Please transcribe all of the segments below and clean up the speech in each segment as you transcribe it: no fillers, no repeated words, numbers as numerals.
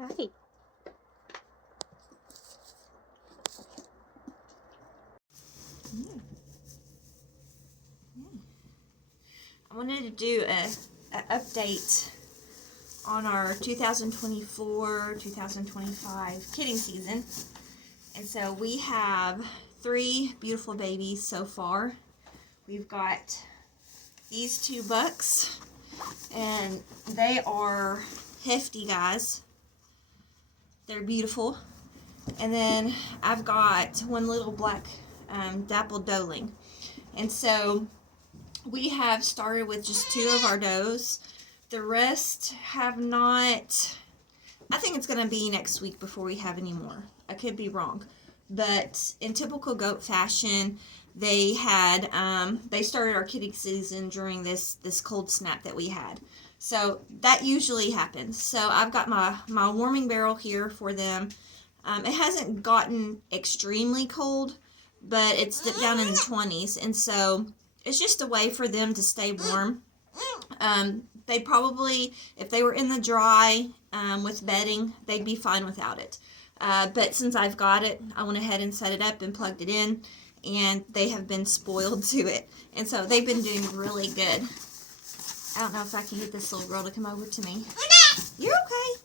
Hi. I wanted to do a update on our 2024-2025 kidding season. And so we have 3 beautiful babies so far. We've got these 2 bucks, and they are hefty guys. They're beautiful. And then I've got one little black dappled doeling. And so we have started with just 2 of our does. The rest have not. I think it's going to be next week before we have any more. I could be wrong. But in typical goat fashion, they had they started our kidding season during this cold snap that we had. So that usually happens. So I've got my warming barrel here for them. It hasn't gotten extremely cold, but it's dipped down in the 20s, and so it's just a way for them to stay warm. They probably, if they were in the dry with bedding, they'd be fine without it. But since I've got it, I went ahead and set it up and plugged it in, and they have been spoiled to it. And so they've been doing really good. I don't know if I can get this little girl to come over to me. You're okay.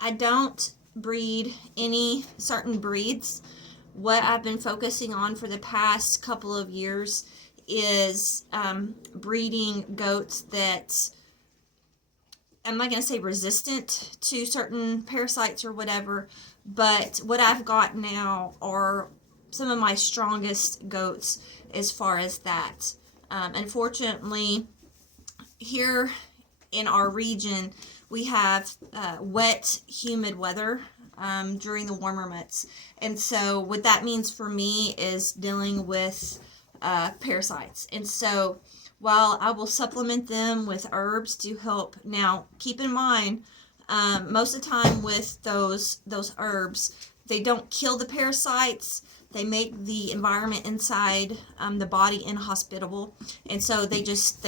I don't breed any certain breeds. What I've been focusing on for the past couple of years is breeding goats that, I'm not going to say resistant to certain parasites or whatever, but what I've got now are some of my strongest goats as far as that. Unfortunately, here in our region, we have wet, humid weather during the warmer months. And so what that means for me is dealing with parasites. And so while I will supplement them with herbs to help, now keep in mind, most of the time with those herbs, they don't kill the parasites. They make the environment inside the body inhospitable, and so they just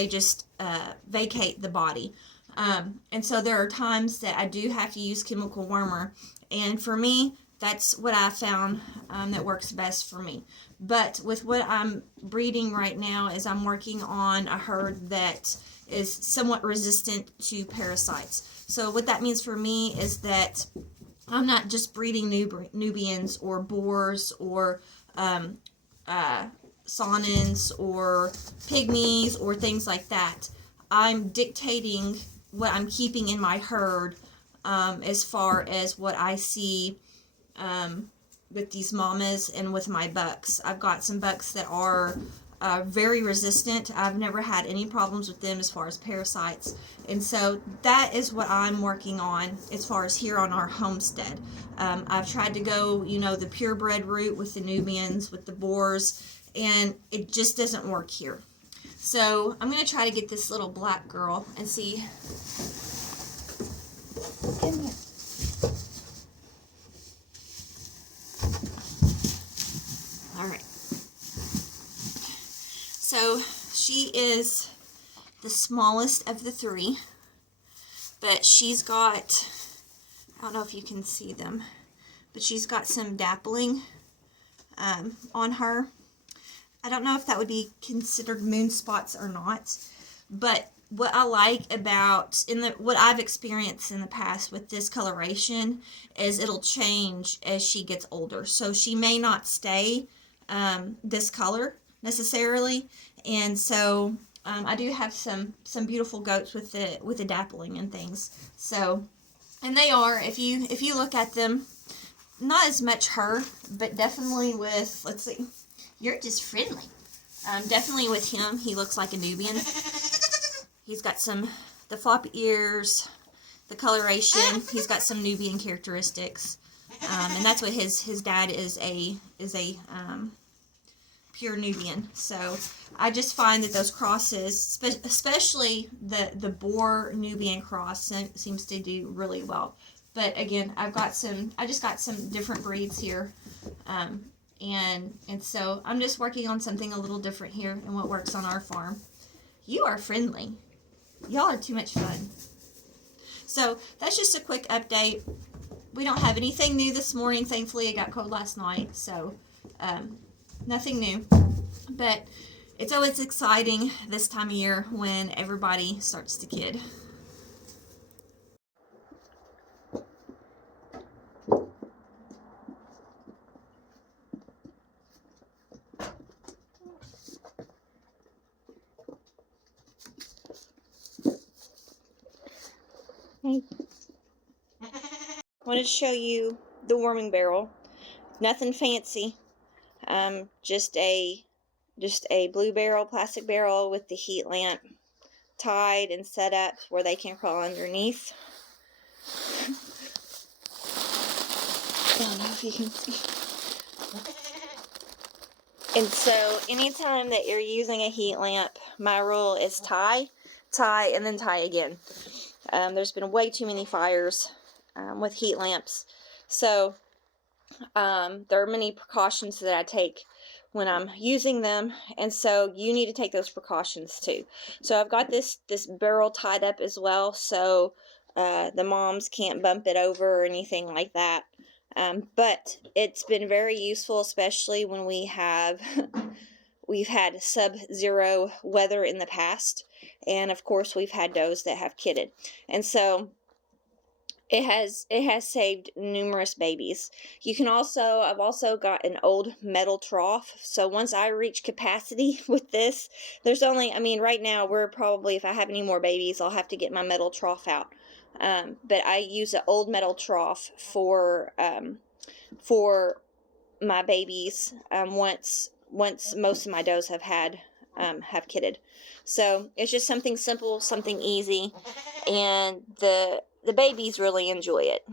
vacate the body. And so there are times that I do have to use chemical wormer, and for me, that's what I found that works best for me. But with what I'm breeding right now is I'm working on a herd that is somewhat resistant to parasites. So what that means for me is that I'm not just breeding Nubians or boars or Saanens or pygmies or things like that. I'm dictating what I'm keeping in my herd as far as what I see with these mamas and with my bucks. I've got some bucks that are very resistant. I've never had any problems with them as far as parasites. And so that is what I'm working on as far as here on our homestead. I've tried to go, the purebred route with the Nubians, with the boars, and it just doesn't work here. So I'm going to try to get this little black girl and see. Come here. All right. So she is the smallest of the 3, but she's got, I don't know if you can see them, but she's got some dappling on her. I don't know if that would be considered moon spots or not, but what I like about what I've experienced in the past with this coloration is it'll change as she gets older. So she may not stay this color necessarily, and so I do have some beautiful goats with the dappling and things. So, and they are, if you look at them, not as much her, but definitely with, let's see, you're just friendly. Definitely with him, he looks like a Nubian. He's got the floppy ears, the coloration. He's got some Nubian characteristics, and that's what his dad is a pure Nubian. So I just find that those crosses, especially the boar Nubian cross, seems to do really well. But again, I just got some different breeds here, and so I'm just working on something a little different here and what works on our farm. You are friendly. Y'all are too much fun. So that's just a quick update. We don't have anything new this morning. Thankfully, it got cold last night, so nothing new. But it's always exciting this time of year when everybody starts to kid. I wanted to show you the warming barrel. Nothing fancy. Just a blue barrel, plastic barrel with the heat lamp tied and set up where they can crawl underneath. I don't know if you can see. And so anytime that you're using a heat lamp, my rule is tie, and then tie again. There's been way too many fires with heat lamps. So there are many precautions that I take when I'm using them, and so you need to take those precautions too. So I've got this barrel tied up as well, so the moms can't bump it over or anything like that. But it's been very useful, especially when we've had sub-zero weather in the past, and of course we've had does that have kidded, and so it has saved numerous babies. I've also got an old metal trough, so once I reach capacity with this, there's only, right now we're probably, if I have any more babies, I'll have to get my metal trough out. But I use an old metal trough for my babies once most of my does have kidded. So it's just something simple, something easy, and the babies really enjoy it.